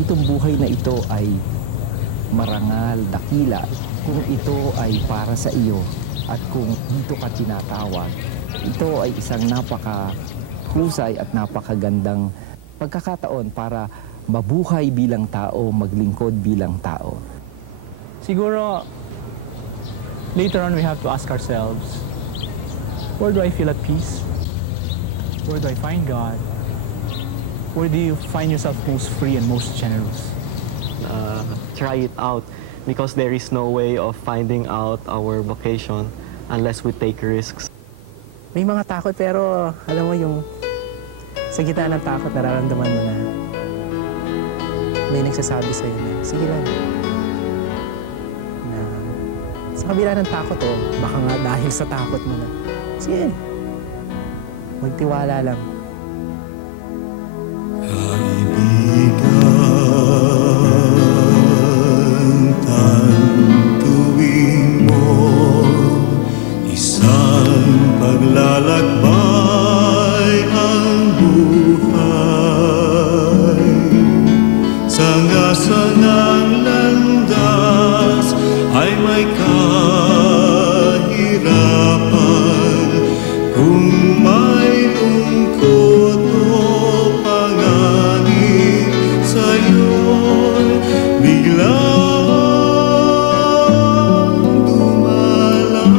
itong buhay na ito ay marangal, dakila, kung ito ay para sa iyo at kung dito ka tinatawag, ito ay isang napakahusay at napakagandang pagkakataon para mabuhay bilang tao, maglingkod bilang tao. Siguro, later on we have to ask ourselves, where do I feel at peace? Where do I find God? Where do you find yourself most free and most generous? Try it out because there is no way of finding out our vocation unless we take risks. May mga takot pero alam mo yung sa gitna ng takot nararamdaman mo na may nagsasabi sa'yo na sige lang. Na sa kabila ng takot baka nga dahil sa takot mo na sige, magtiwala lang. Paglalakbay ang buhay sa ngasa ng landas ay may kahirapan kung may lungkot o panganib sa'yo'y biglang dumalaw.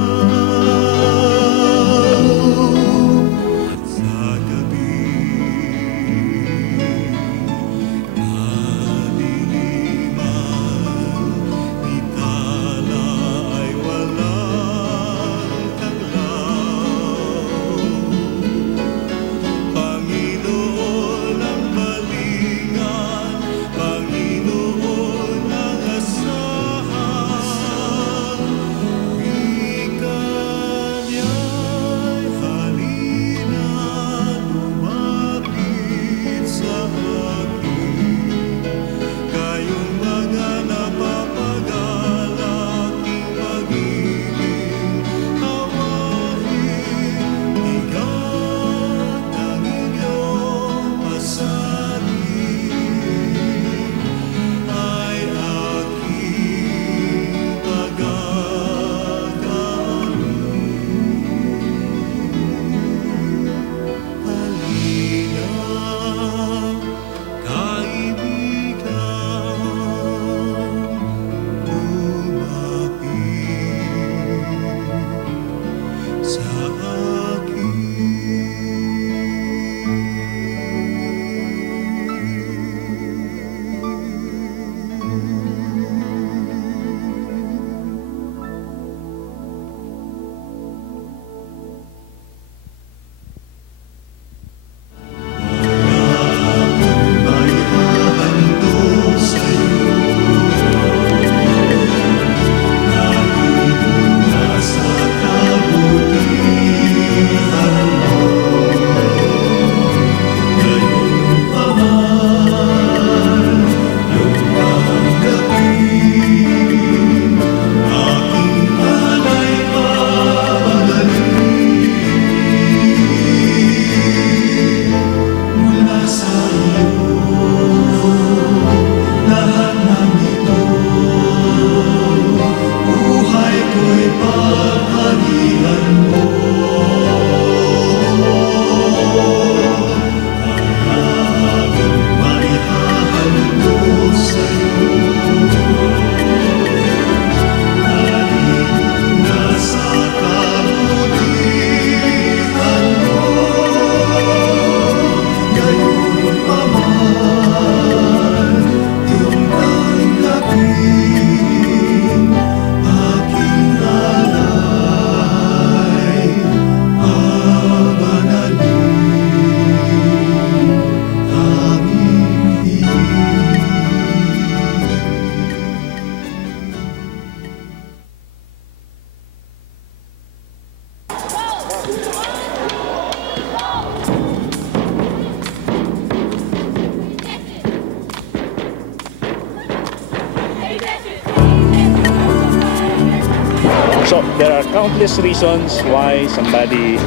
So there are countless reasons why somebody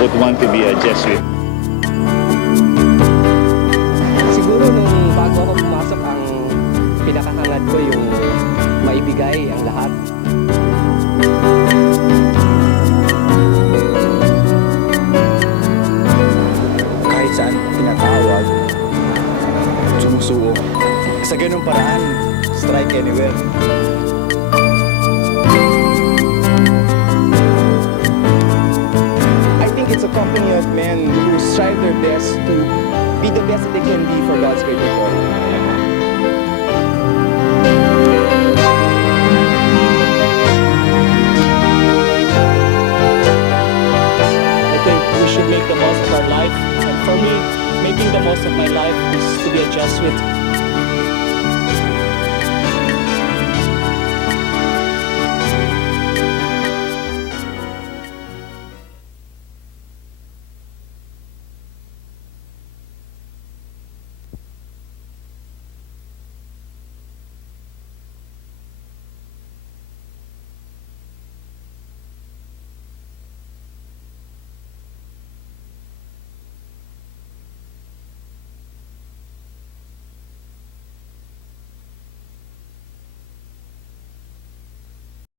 would want to be a Jesuit. Siguro nung bago ako pumasok ang hangad ko yung maibigay ang lahat. Kahit saan tinatawag, sumusuo. Sa ganung paraan, strike anywhere. I think it's a company of men who strive their best to be the best that they can be for God's greater glory. I think we should make the most of our life. And for me, making the most of my life is to be a Jesuit